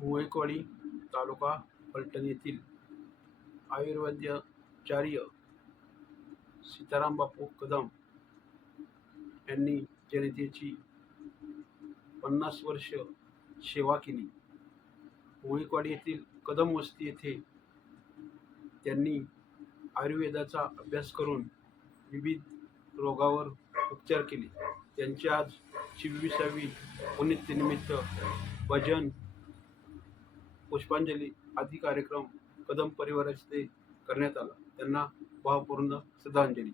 मुळेकवाडी तालुका फलटण येथील आयुर्वेदाचार्य सीताराम बापू कदम यांनी जनतेची 50 वर्ष सेवा केली. मुळेकवाडी येथील कदम वस्ती येथे त्यांनी आयुर्वेदाचा अभ्यास करून विविध रोगावर उपचार केले. त्यांची आज 26वी पुण्यतिथीनिमित्त भजन, पुष्पांजली आदी कार्यक्रम कदम परिवाराचे करण्यात आला. त्यांना भावपूर्ण श्रद्धांजली.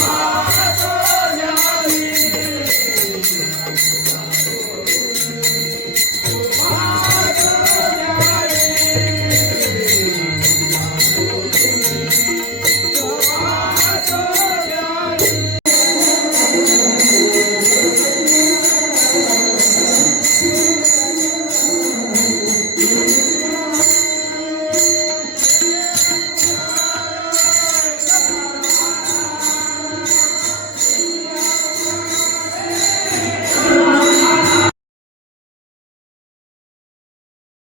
Bye.